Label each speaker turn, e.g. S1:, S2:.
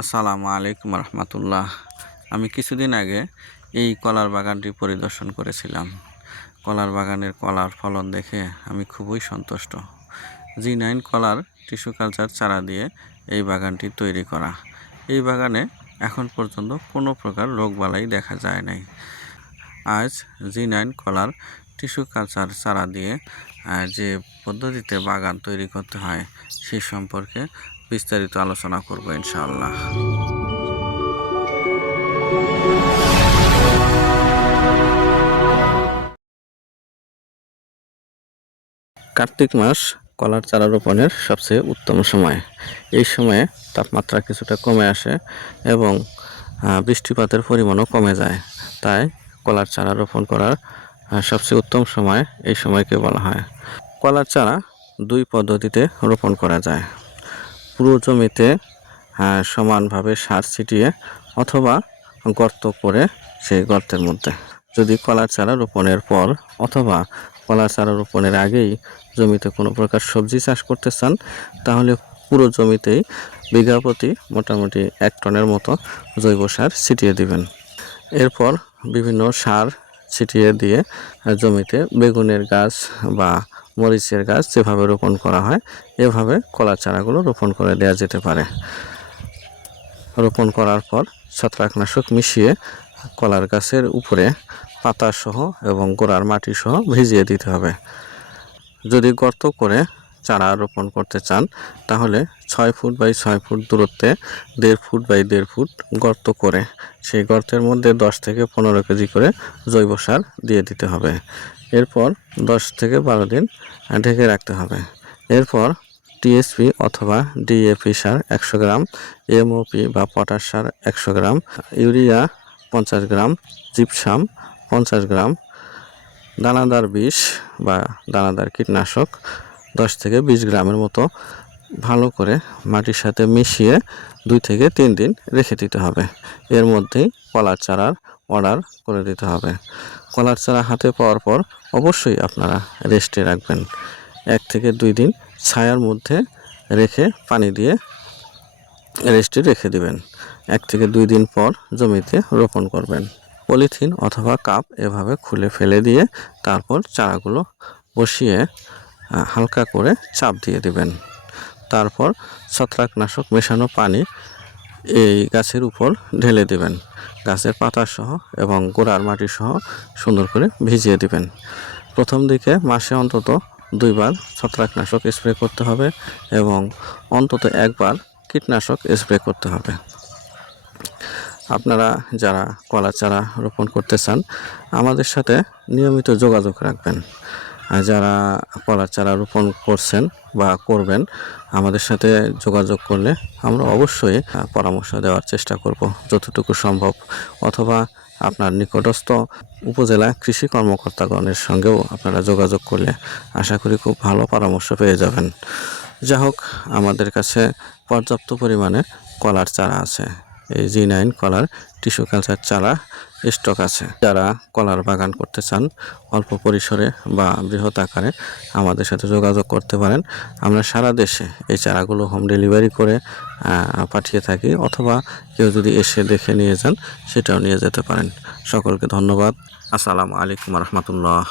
S1: আসসালামু আলাইকুম রহমতুল্লাহ। আমি কিছুদিন আগে এই কলার বাগানটি পরিদর্শন করেছিলাম। কলার বাগানের কলার ফলন দেখে আমি খুবই সন্তুষ্ট। জি নাইন কলার টিস্যু কালচার চারা দিয়ে এই বাগানটি তৈরি করা। এই বাগানে এখন পর্যন্ত কোনো প্রকার রোগবালাই দেখা যায় নাই। আজ জি নাইন কলার টিস্যু কালচার চারা দিয়ে যে পদ্ধতিতে বাগান তৈরি করতে হয়, সে সম্পর্কে বিস্তারিত আলোচনা করব ইনশাআল্লাহ। কার্তিক মাস কলার চারা রোপণের সবচেয়ে উত্তম সময়। এই সময়ে তাপমাত্রা কিছুটা কমে আসে এবং বৃষ্টিপাতের পরিমাণও কমে যায়। তাই কলার চারা রোপণ করার সবচেয়ে উত্তম সময় এই সময়কে বলা হয়। কলার চারা দুই পদ্ধতিতে রোপণ করা যায়। পুরো জমিতে আহ, সমানভাবে সার ছিটিয়ে অথবা গর্ত করে সেই গর্তের মধ্যে। যদি কলার চারা রোপণের পর অথবা কলা চারা রোপণের আগেই জমিতে কোনো প্রকার সবজি চাষ করতে চান তাহলে পুরো জমিতেই বিঘা প্রতি মোটামুটি এক টনের মতো জৈব সার ছিটিয়ে দিবেন। এরপর বিভিন্ন সার ছিটিয়ে দিয়ে জমিতে বেগুনের গাছ বা মরিচের গাছ যেভাবে রোপণ করা হয়, এভাবে কলার চারাগুলো রোপণ করে দেওয়া যেতে পারে। রোপণ করার পর ছত্রাকনাশক মিশিয়ে কলার গাছের উপরে পাতা সহ এবং গোড়ার মাটি সহ ভিজিয়ে দিতে হবে। যদি গর্ত করে চারা রোপণ করতে চান, তাহলে ছয় ফুট বাই ছয় ফুট দূরত্বে দেড় ফুট বাই দেড় ফুট গর্ত করে সেই গর্তের মধ্যে দশ থেকে পনেরো কেজি করে জৈব সার দিয়ে দিতে হবে। এরপর দশ থেকে বারো দিন ঢেকে রাখতে হবে। এরপর টিএসপি অথবা ডিএপি সার একশো গ্রাম এমওপি বা পটাশ সার একশো গ্রাম, ইউরিয়া পঞ্চাশ গ্রাম, জিপসাম পঞ্চাশ গ্রাম, দানাদার বিষ বা দানাদার কীটনাশক দশ থেকে বিশ গ্রামের মতো ভালো করে মাটির সাথে মিশিয়ে দুই থেকে তিন দিন রেখে দিতে হবে। এর মধ্যেই কলার চারার অর্ডার করে দিতে হবে। কলার চারা হাতে পাওয়ার পর অবশ্যই আপনারা রেস্টে রাখবেন। এক থেকে দুই দিন ছায়ার মধ্যে রেখে পানি দিয়ে রেস্টে রেখে দিবেন। এক থেকে দুই দিন পর জমিতে রোপণ করবেন। পলিথিন অথবা কাপ এভাবে খুলে ফেলে দিয়ে তারপর চারাগুলো বসিয়ে হালকা করে চাপ দিয়ে দিবেন। তারপর ছত্রাকনাশক মেশানো পানি এই গাছের উপর ঢেলে দিবেন। গাছের পাতা সহ এবং গোড়ার মাটি সহ সুন্দর করে ভিজিয়ে দিবেন। প্রথম দিকে মাসে অন্তত দুইবার ছত্রাকনাশক স্প্রে করতে হবে এবং অন্তত একবার কীটনাশক স্প্রে করতে হবে। আপনারা যারা কলা চারা রোপণ করতে চান, আমাদের সাথে নিয়মিত যোগাযোগ রাখবেন। যারা কলার চারা রোপণ করছেন বা করবেন, আমাদের সাথে যোগাযোগ করলে আমরা অবশ্যই পরামর্শ দেওয়ার চেষ্টা করব যতটুকু সম্ভব। অথবা আপনার নিকটস্থ উপজেলা কৃষি কর্মকর্তাগণের সঙ্গেও আপনারা যোগাযোগ করলে আশা করি খুব ভালো পরামর্শ পেয়ে যাবেন। যা হোক, আমাদের কাছে পর্যাপ্ত পরিমাণে কলার চারা আছে। এই জি নাইন কলার টিস্যু কালচার চারা স্টক আছে। যারা কলার বাগান করতে চান, অল্প পরিসরে বা বৃহৎ আকারে আমাদের সাথে যোগাযোগ করতে পারেন। আমরা সারা দেশে এই চারাগুলো হোম ডেলিভারি করে পাঠিয়ে থাকি অথবা কেউ যদি এসে দেখে নিয়ে যান, সেটাও নিয়ে যেতে পারেন। সকলকে ধন্যবাদ। আসসালামু আলাইকুম রহমতুল্লাহ।